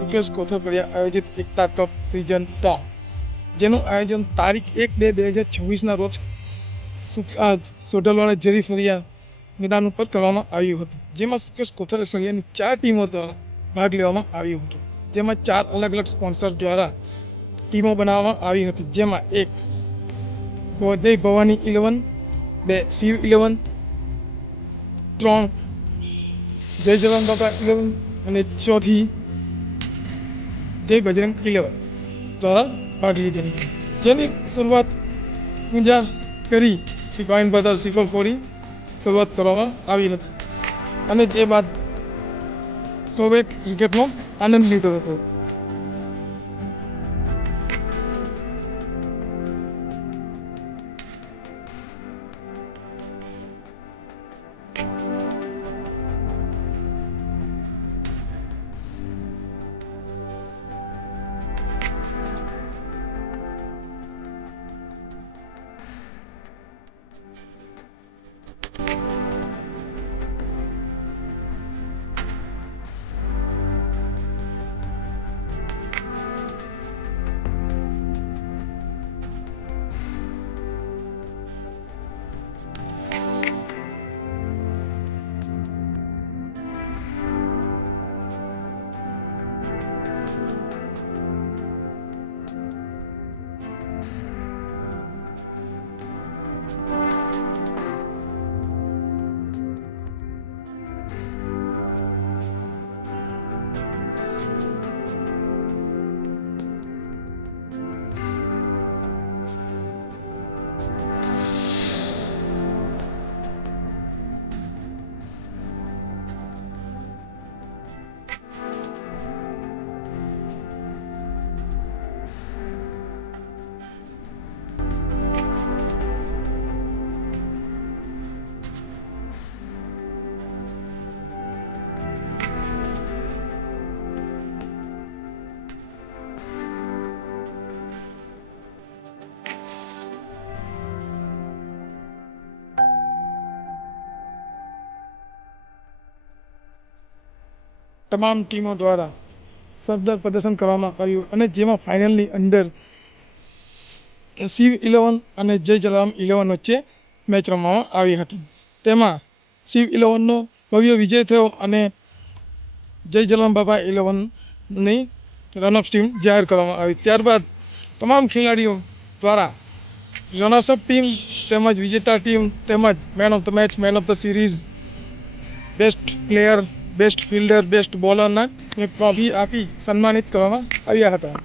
સુકેશ કોથરપડિયા આયોજિત એકતા cup season 3 જેનું આયોજન તારીખ 1/2/2026ના રોજ સોઢલવાડા ઝેરી ફળિયા મેદાન ઉપર કરવામાં આવ્યું હતું, જેમાં સુકેશ કોથરપડિયાની 4 ટીમો દ્વારા ભાગ લેવામાં આવ્યો હતો, જેમાં 4 અલગ અલગ સ્પોન્સર દ્વારા ટીમો બનાવવામાં આવી હતી, જેમાં 1 જય ભવાની 11, 2 શિવ 11, 3 જય જવાન બાપા 11 અને 4 જય બજરંગ 11 દ્વારા ભાગ લીધેલી, જેની શરૂઆત પૂજા કરી સિપાહીન બધા સિફલ ફોડી શરૂઆત કરવામાં આવી હતી અને તે બાદ સૌએ ક્રિકેટનો આનંદ લીધો હતો. તમામ ટીમો દ્વારા સરદાર પ્રદર્શન કરવામાં આવ્યું અને જેમાં ફાઇનલની અંદર શિવ 11 અને જય જલારામ 11 વચ્ચે મેચ રમવામાં આવી હતી. તેમાં શિવ 11નો ભવ્ય વિજય થયો અને જય જલારામ બાપા 11ની રનઅપ ટીમ જાહેર કરવામાં આવી. ત્યારબાદ તમામ ખેલાડીઓ દ્વારા રનર્સઅપ ટીમ તેમજ વિજેતા ટીમ તેમજ man of the match, man of the series, best player, best fielder, best બોલરના ટ્રોફી આપી સન્માનિત કરવામાં આવ્યા હતા.